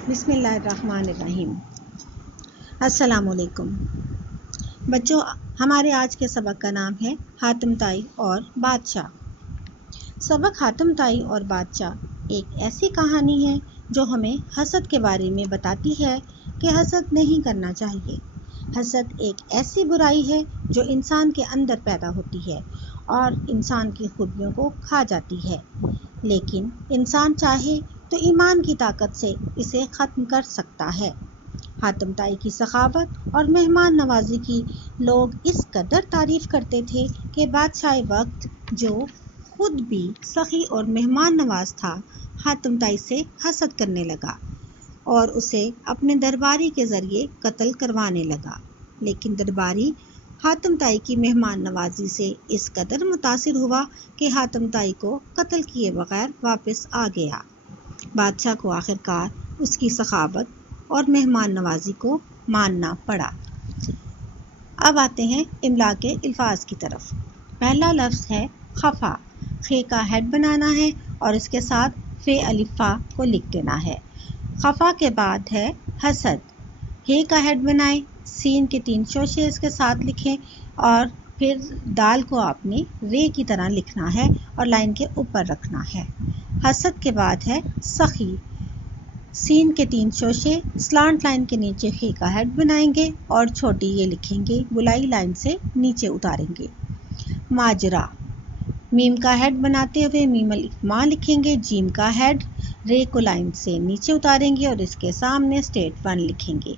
بسم اللہ الرحمن الرحیم۔ السلام علیکم بچوں، ہمارے آج کے سبق کا نام ہے حاتم طائی اور بادشاہ۔ سبق حاتم طائی اور بادشاہ ایک ایسی کہانی ہے جو ہمیں حسد کے بارے میں بتاتی ہے کہ حسد نہیں کرنا چاہیے۔ حسد ایک ایسی برائی ہے جو انسان کے اندر پیدا ہوتی ہے اور انسان کی خوبیوں کو کھا جاتی ہے، لیکن انسان چاہے تو ایمان کی طاقت سے اسے ختم کر سکتا ہے۔ حاتم طائی کی سخاوت اور مہمان نوازی کی لوگ اس قدر تعریف کرتے تھے کہ بادشاہ وقت، جو خود بھی سخی اور مہمان نواز تھا، حاتم طائی سے حسد کرنے لگا اور اسے اپنے درباری کے ذریعے قتل کروانے لگا۔ لیکن درباری حاتم طائی کی مہمان نوازی سے اس قدر متاثر ہوا کہ حاتم طائی کو قتل کیے بغیر واپس آ گیا۔ بادشاہ کو آخرکار اس کی سخاوت اور مہمان نوازی کو ماننا پڑا۔ اب آتے ہیں املا کے الفاظ کی طرف۔ پہلا لفظ ہے خفا۔ خے کا ہیڈ بنانا ہے اور اس کے ساتھ فے الف فا کو لکھ دینا ہے۔ خفا کے بعد ہے حسد۔ ہے کا ہیڈ بنائیں، سین کے 3 شوشے اس کے ساتھ لکھیں اور پھر دال کو آپ نے رے کی طرح لکھنا ہے اور لائن کے اوپر رکھنا ہے۔ حسد کے بعد ہے سخی۔ سین کے 3 شوشے سلانٹ لائن کے نیچے خے کا ہیڈ بنائیں گے اور چھوٹی یہ لکھیں گے، گلائی لائن سے نیچے اتاریں گے۔ ماجرا۔ میم کا ہیڈ بناتے ہوئے میم الف ماں لکھیں گے، جیم کا ہیڈ رے کو لائن سے نیچے اتاریں گے اور اس کے سامنے اسٹیٹ 1 لکھیں گے۔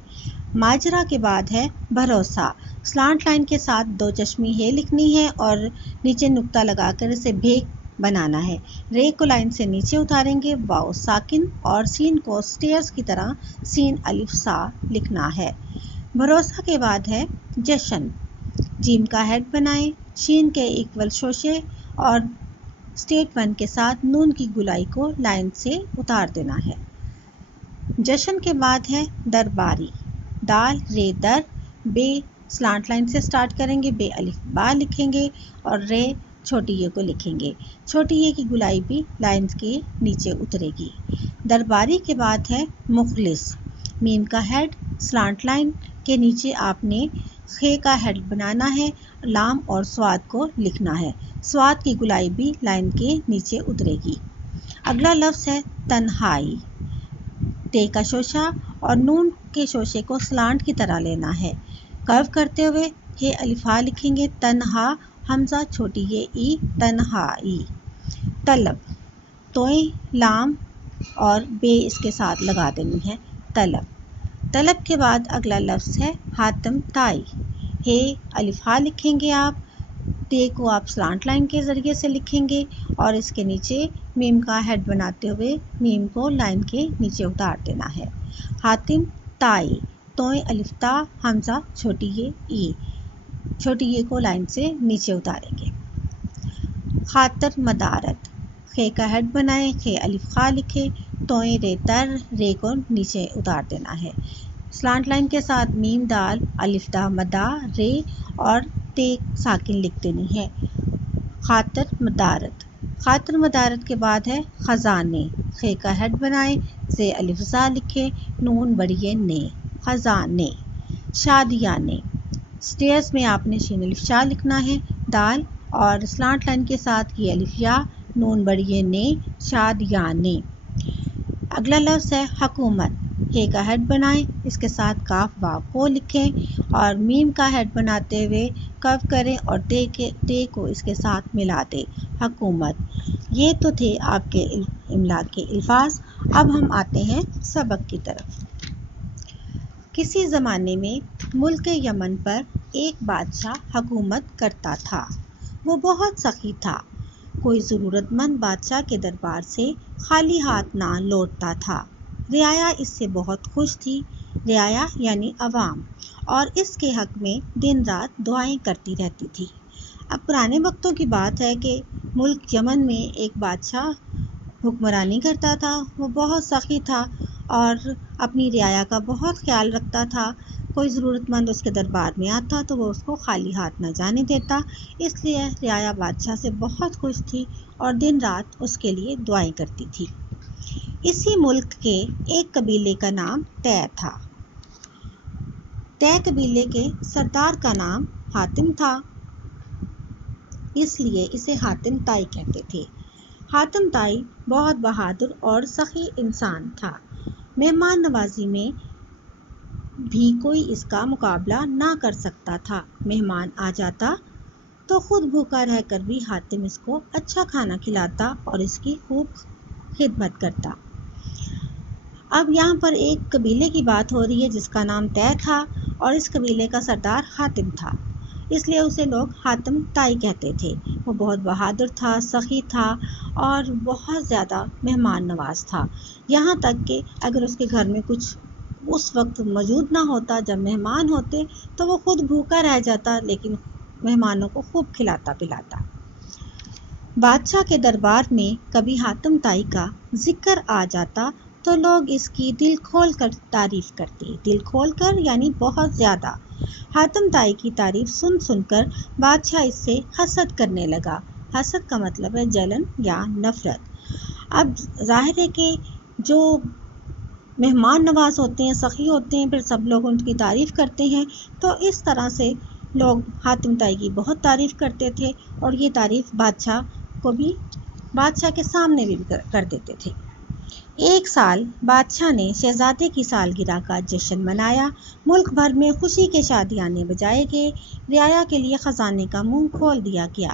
ماجرا کے بعد ہے بھروسہ۔ سلانٹ لائن کے ساتھ 2 چشمی ہے لکھنی ہے اور نیچے نقطہ لگا کر اسے بھیک بنانا ہے۔ رے کو لائن سے نیچے اتاریں گے، واؤ ساکن اور سین کو سٹیئرز کی طرح سین الف سا لکھنا ہے۔ بھروسہ کے بعد ہے جشن۔ جیم کا ہیڈ بنائیں، شین کے ایکول شوشے اور اسٹیٹ 1 کے ساتھ نون کی گلائی کو لائن سے اتار دینا ہے۔ جشن کے بعد ہے درباری۔ دال رے در بے سلانٹ لائن سے سٹارٹ کریں گے، بے الف با لکھیں گے اور رے چھوٹی یہ کو لکھیں گے۔ چھوٹی یہ کی گلائی بھی لائن کے نیچے اترے گی۔ درباری کے بعد ہے مخلص۔ میم کا ہیڈ سلانٹ لائن کے نیچے آپ نے خے کا ہیڈ بنانا ہے، لام اور سواد کو لکھنا ہے۔ سواد کی گلائی بھی لائن کے نیچے اترے گی۔ اگلا لفظ ہے تنہائی۔ تے کا شوشہ اور نون کے شوشے کو سلانٹ کی طرح لینا ہے۔ کرو کرتے ہوئے ہے الف ہا لکھیں گے، تنہا حمزہ چھوٹی یہ ای تنہائی۔ طلب۔ توئیں لام اور بے اس کے ساتھ لگا دینی ہے، طلب۔ طلب کے بعد اگلا لفظ ہے حاتم طائی۔ ہے الف ہا لکھیں گے آپ، تے کو آپ سلانٹ لائن کے ذریعے سے لکھیں گے اور اس کے نیچے میم کا ہیڈ بناتے ہوئے میم کو لائن کے نیچے اتار دینا ہے۔ حاتم طائی، توئیں الف تا حمزہ چھوٹی یہ ای، چھوٹی یہ کو لائن سے نیچے اتاریں گے۔ خاطر مدارت۔ خے کا ہیڈ بنائیں، خے الف خا لکھے، توئیں رے تر رے کو نیچے اتار دینا ہے۔ سلانٹ لائن کے ساتھ میم دال الف دا مدا رے اور تے ساکن لکھ دینی ہے۔ خاطر مدارت۔ خاطر مدارت کے بعد ہے خزانے۔ خے کا ہیڈ بنائیں، زے الف زا لکھے، نون بڑی نے، خزانے۔ شادیانے۔ سٹیئرز میں آپ نے شین الف شا لکھنا ہے، دال اور سلانٹ لائن کے ساتھ یہ الف یا، نون بڑی نے، شادیانے۔ اگلا لفظ ہے حکومت۔ ہے کا ہیڈ بنائیں، اس کے ساتھ کاف با کو لکھیں اور میم کا ہیڈ بناتے ہوئے کف کریں اور تے کو اس کے ساتھ ملا دیں، حکومت۔ یہ تو تھے آپ کے املا کے الفاظ۔ اب ہم آتے ہیں سبق کی طرف۔ کسی زمانے میں ملک یمن پر ایک بادشاہ حکومت کرتا تھا۔ وہ بہت سخی تھا۔ کوئی ضرورت مند بادشاہ کے دربار سے خالی ہاتھ نہ لوٹتا تھا۔ رعایا اس سے بہت خوش تھی، رعایا یعنی عوام، اور اس کے حق میں دن رات دعائیں کرتی رہتی تھی۔ اب پرانے وقتوں کی بات ہے کہ ملک یمن میں ایک بادشاہ حکمرانی کرتا تھا۔ وہ بہت سخی تھا اور اپنی رعایا کا بہت خیال رکھتا تھا۔ کوئی ضرورت مند اس کے دربار میں آتا تو وہ اس کو خالی ہاتھ نہ جانے دیتا، اس لیے رعایا بادشاہ سے بہت خوش تھی اور دن رات اس کے لیے دعائیں کرتی تھی۔ اسی ملک کے ایک قبیلے کا نام طے تھا۔ طے قبیلے کے سردار کا نام حاتم تھا، اس لیے اسے حاتم طائی کہتے تھے۔ حاتم طائی بہت بہادر اور سخی انسان تھا۔ مہمان نوازی میں بھی کوئی اس کا مقابلہ نہ کر سکتا تھا۔ مہمان آ جاتا تو خود بھوکا رہ کر بھی حاتم اس کو اچھا کھانا کھلاتا اور اس کی خوب خدمت کرتا۔ اب یہاں پر ایک قبیلے کی بات ہو رہی ہے جس کا نام طے تھا اور اس قبیلے کا سردار حاتم تھا، اس لیے اسے لوگ حاتم طائی کہتے تھے۔ وہ بہت بہادر تھا، سخی تھا اور بہت زیادہ مہمان نواز تھا، یہاں تک کہ اگر اس کے گھر میں کچھ اس وقت موجود نہ ہوتا جب مہمان ہوتے تو وہ خود بھوکا رہ جاتا، لیکن مہمانوں کو خوب کھلاتا پلاتا۔ بادشاہ کے دربار میں کبھی حاتم طائی کا ذکر آ جاتا تو لوگ اس کی دل کھول کر تعریف کرتے، دل کھول کر یعنی بہت زیادہ۔ حاتم طائی کی تعریف سن سن کر بادشاہ اس سے حسد کرنے لگا۔ حسد کا مطلب ہے جلن یا نفرت۔ اب ظاہر ہے کہ جو مہمان نواز ہوتے ہیں، سخی ہوتے ہیں، پھر سب لوگ ان کی تعریف کرتے ہیں، تو اس طرح سے لوگ حاتم طائی کی بہت تعریف کرتے تھے اور یہ تعریف بادشاہ کے سامنے بھی کر دیتے تھے۔ ایک سال بادشاہ نے شہزادے کی سالگرہ کا جشن منایا۔ ملک بھر میں خوشی کے شادیانے بجائے گئے، رعایا کے لیے خزانے کا منہ کھول دیا گیا۔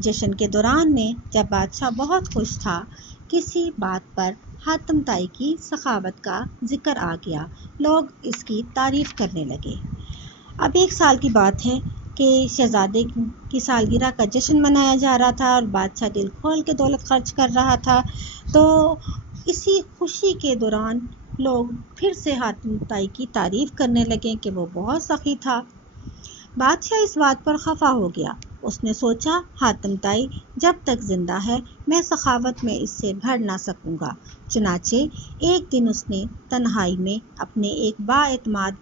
جشن کے دوران میں جب بادشاہ بہت خوش تھا، کسی بات پر حاتم طائی کی سخاوت کا ذکر آ گیا، لوگ اس کی تعریف کرنے لگے۔ اب ایک سال کی بات ہے کہ شہزادے کی سالگرہ کا جشن منایا جا رہا تھا اور بادشاہ دل کھول کے دولت خرچ کر رہا تھا، تو اسی خوشی کے دوران لوگ پھر سے حاتم طائی کی تعریف کرنے لگے کہ وہ بہت سخی تھا۔ بادشاہ اس بات پر خفا ہو گیا۔ اس نے سوچا حاتم طائی جب تک زندہ ہے میں سخاوت میں اس سے بھر نہ سکوں گا۔ چنانچہ ایک دن اس نے تنہائی میں اپنے ایک با اعتماد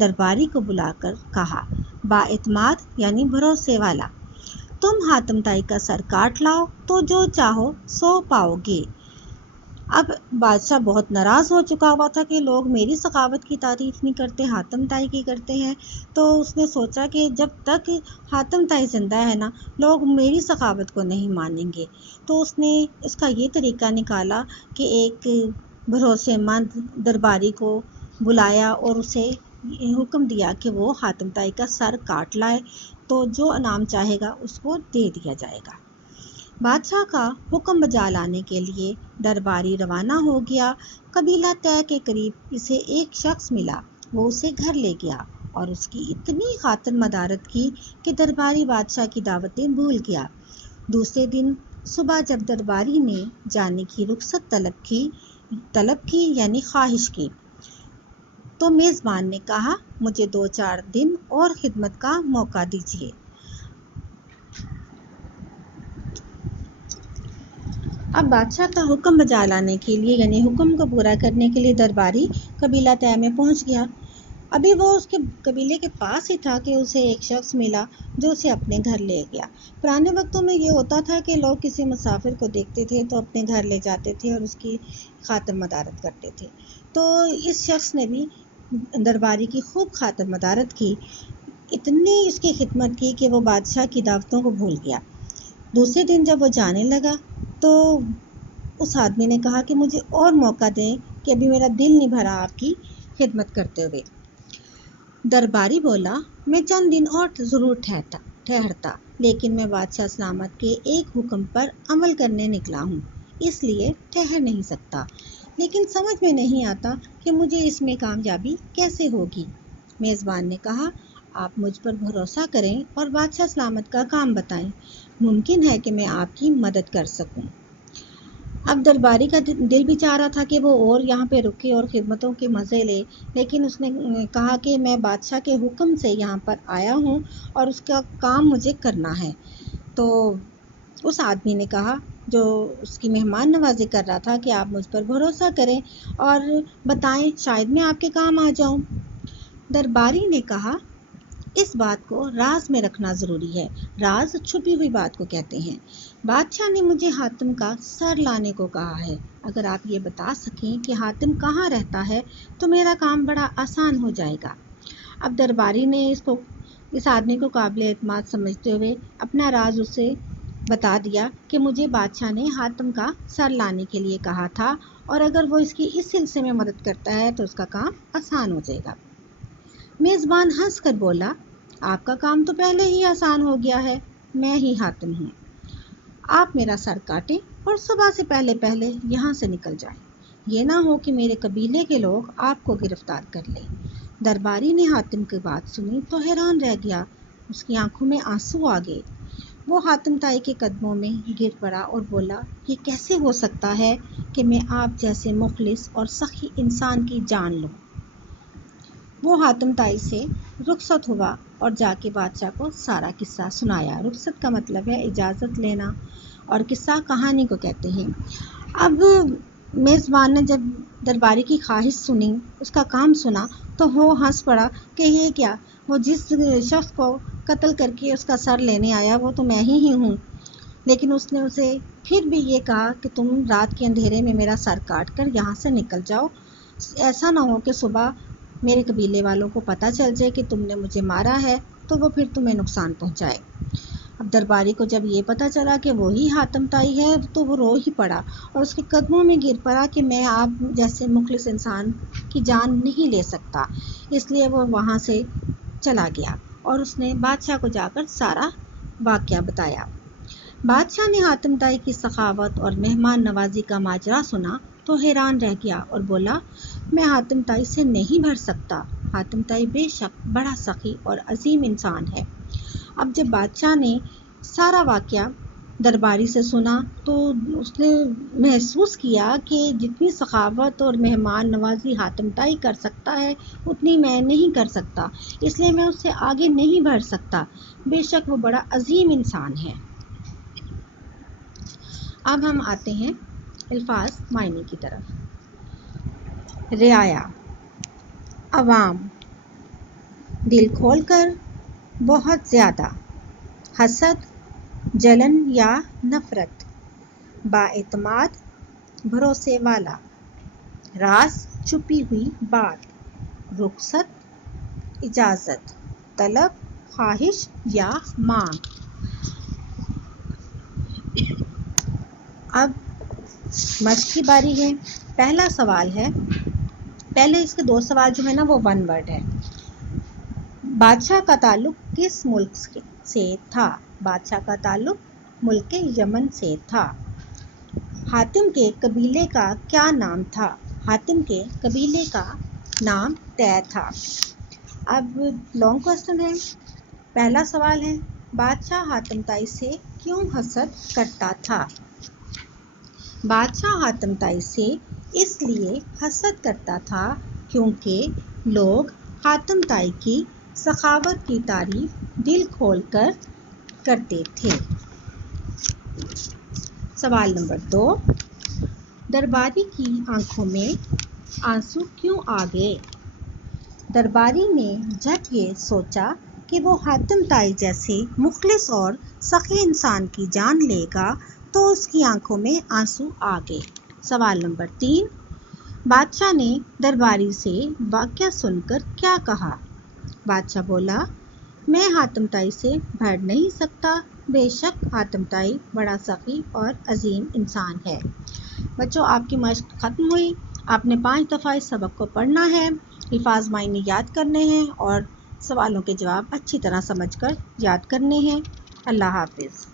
درباری کو بلا کر کہا، با اعتماد یعنی بھروسے والا، تم حاتم طائی کا سر کاٹ لاؤ تو جو چاہو سو پاؤ گے۔ اب بادشاہ بہت ناراض ہو چکا ہوا تھا کہ لوگ میری سخاوت کی تعریف نہیں کرتے، حاتم طائی کی کرتے ہیں، تو اس نے سوچا کہ جب تک حاتم طائی زندہ ہے نا، لوگ میری سخاوت کو نہیں مانیں گے۔ تو اس نے اس کا یہ طریقہ نکالا کہ ایک بھروسے مند درباری کو بلایا اور اسے حکم دیا کہ وہ حاتم طائی کا سر کاٹ لائے، تو جو انعام چاہے گا اس کو دے دیا جائے گا۔ بادشاہ کا حکم بجا لانے کے لیے درباری روانہ ہو گیا۔ قبیلہ طے کے قریب اسے ایک شخص ملا، وہ اسے گھر لے گیا اور اس کی اتنی خاطر مدارت کی کہ درباری بادشاہ کی دعوتیں بھول گیا۔ دوسرے دن صبح جب درباری نے جانے کی رخصت طلب کی یعنی خواہش کی، تو میزبان نے کہا مجھے 2-4 دن اور خدمت کا موقع دیجیے۔ اب بادشاہ کا حکم بجا لانے کے لیے یعنی حکم کو پورا کرنے کے لیے درباری قبیلہ طے میں پہنچ گیا۔ ابھی وہ اس کے قبیلے کے پاس ہی تھا کہ اسے ایک شخص ملا جو اسے اپنے گھر لے گیا۔ پرانے وقتوں میں یہ ہوتا تھا کہ لوگ کسی مسافر کو دیکھتے تھے تو اپنے گھر لے جاتے تھے اور اس کی خاطر مدارت کرتے تھے۔ تو اس شخص نے بھی درباری کی خوب خاطر مدارت کی، اتنی اس کی خدمت کی کہ وہ بادشاہ کی دعوتوں کو بھول گیا۔ دوسرے دن جب وہ جانے لگا تو اس آدمی نے کہا کہ مجھے اور موقع دیں کہ ابھی میرا دل نہیں بھرا آپ کی خدمت کرتے ہوئے۔ درباری بولا میں چند دن اور ضرور ٹھہرتا، لیکن میں بادشاہ سلامت کے ایک حکم پر عمل کرنے نکلا ہوں، اس لیے ٹھہر نہیں سکتا، لیکن سمجھ میں نہیں آتا کہ مجھے اس میں کامیابی کیسے ہوگی۔ میزبان نے کہا آپ مجھ پر بھروسہ کریں اور بادشاہ سلامت کا کام بتائیں، ممکن ہے کہ میں آپ کی مدد کر سکوں۔ اب درباری کا دل بھی چاہ رہا تھا کہ وہ اور یہاں پہ رکے اور خدمتوں کے مزے لے، لیکن اس نے کہا کہ میں بادشاہ کے حکم سے یہاں پر آیا ہوں اور اس کا کام مجھے کرنا ہے۔ تو اس آدمی نے کہا جو اس کی مہمان نوازی کر رہا تھا کہ آپ مجھ پر بھروسہ کریں اور بتائیں شاید میں آپ کے کام آ جاؤں۔ درباری نے کہا اس بات کو راز میں رکھنا ضروری ہے۔ راز چھپی ہوئی بات کو کہتے ہیں۔ بادشاہ نے مجھے حاتم کا سر لانے کو کہا ہے۔ اگر آپ یہ بتا سکیں کہ حاتم کہاں رہتا ہے تو میرا کام بڑا آسان ہو جائے گا۔ اب درباری نے اس آدمی کو قابل اعتماد سمجھتے ہوئے اپنا راز اسے بتا دیا کہ مجھے بادشاہ نے حاتم کا سر لانے کے لیے کہا تھا، اور اگر وہ اس کی اس سلسلے میں مدد کرتا ہے تو اس کا کام آسان ہو جائے گا۔ میزبان ہنس کر بولا، آپ کا کام تو پہلے ہی آسان ہو گیا ہے، میں ہی حاتم ہوں۔ آپ میرا سر کاٹیں اور صبح سے پہلے یہاں سے نکل جائیں۔ یہ نہ ہو کہ میرے قبیلے کے لوگ آپ کو گرفتار کر لیں۔ درباری نے حاتم کی بات سنی تو حیران رہ گیا، اس کی آنکھوں میں آنسو آ گئے۔ وہ حاتم طائی کے قدموں میں گر پڑا اور بولا، یہ کیسے ہو سکتا ہے کہ میں آپ جیسے مخلص اور سخی انسان کی جان لوں؟ وہ حاتم طائی سے رخصت ہوا اور جا کے بادشاہ کو سارا قصہ سنایا۔ رخصت کا مطلب ہے اجازت لینا، اور قصہ کہانی کو کہتے ہیں۔ اب میزبان نے جب درباری کی خواہش سنی، اس کا کام سنا، تو وہ ہنس پڑا کہ یہ کیا، وہ جس شخص کو قتل کر کے اس کا سر لینے آیا وہ تو میں ہی ہوں۔ لیکن اس نے اسے پھر بھی یہ کہا کہ تم رات کے اندھیرے میں میرا سر کاٹ کر یہاں سے نکل جاؤ، ایسا نہ ہو کہ صبح میرے قبیلے والوں کو پتہ چل جائے کہ تم نے مجھے مارا ہے تو وہ پھر تمہیں نقصان پہنچائے۔ اب درباری کو جب یہ پتہ چلا کہ وہی حاتم طائی ہے تو وہ رو ہی پڑا اور اس کے قدموں میں گر پڑا کہ میں آپ جیسے مخلص انسان کی جان نہیں لے سکتا۔ اس لیے وہ وہاں سے چلا گیا اور اس نے بادشاہ کو جا کر سارا واقعہ بتایا۔ بادشاہ نے حاتم طائی کی سخاوت اور مہمان نوازی کا ماجرا سنا تو حیران رہ گیا اور بولا، میں حاتم طائی سے نہیں بھر سکتا۔ حاتم طائی بے شک بڑا سخی اور عظیم انسان ہے۔ اب جب بادشاہ نے سارا واقعہ درباری سے سنا تو اس نے محسوس کیا کہ جتنی سخاوت اور مہمان نوازی حاتم طائی کر سکتا ہے اتنی میں نہیں کر سکتا، اس لیے میں اس سے آگے نہیں بڑھ سکتا۔ بے شک وہ بڑا عظیم انسان ہے۔ اب ہم آتے ہیں الفاظ معنی کی طرف۔ رعایا، عوام، دل کھول کر، بہت زیادہ، حسد، جلن یا نفرت، بااعتماد، بھروسے والا، راز چھپی ہوئی بات، رخصت، اجازت، طلب، خواہش یا مانگ۔ اب مشق کی باری ہے۔ پہلا سوال ہے، پہلے اس کے دو سوال جو ہے نا وہ ون ورڈ ہے۔ بادشاہ کا تعلق کس ملک سے تھا؟ بادشاہ کا تعلق ملک یمن سے تھا۔ حاتم کے قبیلے کا کیا نام تھا؟ حاتم کے قبیلے کا نام طے تھا۔ اب لانگ کوسچن ہے۔ پہلا سوال ہے، بادشاہ حاتم طائی سے کیوں حسد کرتا تھا؟ بادشاہ حاتم طائی سے اس لیے حسد کرتا تھا کیونکہ لوگ حاتم طائی کی سخاوت کی تعریف دل کھول کر کرتے تھے۔ سوال نمبر 2، درباری کی آنکھوں میں آنسو کیوں آ گئے؟ درباری نے جب یہ سوچا کہ وہ حاتم طائی جیسے مخلص اور سخی انسان کی جان لے گا تو اس کی آنکھوں میں آنسو آ گئے۔ سوال نمبر 3، بادشاہ نے درباری سے واقعہ سن کر کیا کہا؟ بادشاہ بولا، میں حاتم طائی سے بھڑ نہیں سکتا، بے شک حاتم طائی بڑا سخی اور عظیم انسان ہے۔ بچوں، آپ کی مشق ختم ہوئی۔ آپ نے 5 دفعہ اس سبق کو پڑھنا ہے، الفاظ معنی یاد کرنے ہیں اور سوالوں کے جواب اچھی طرح سمجھ کر یاد کرنے ہیں۔ اللہ حافظ۔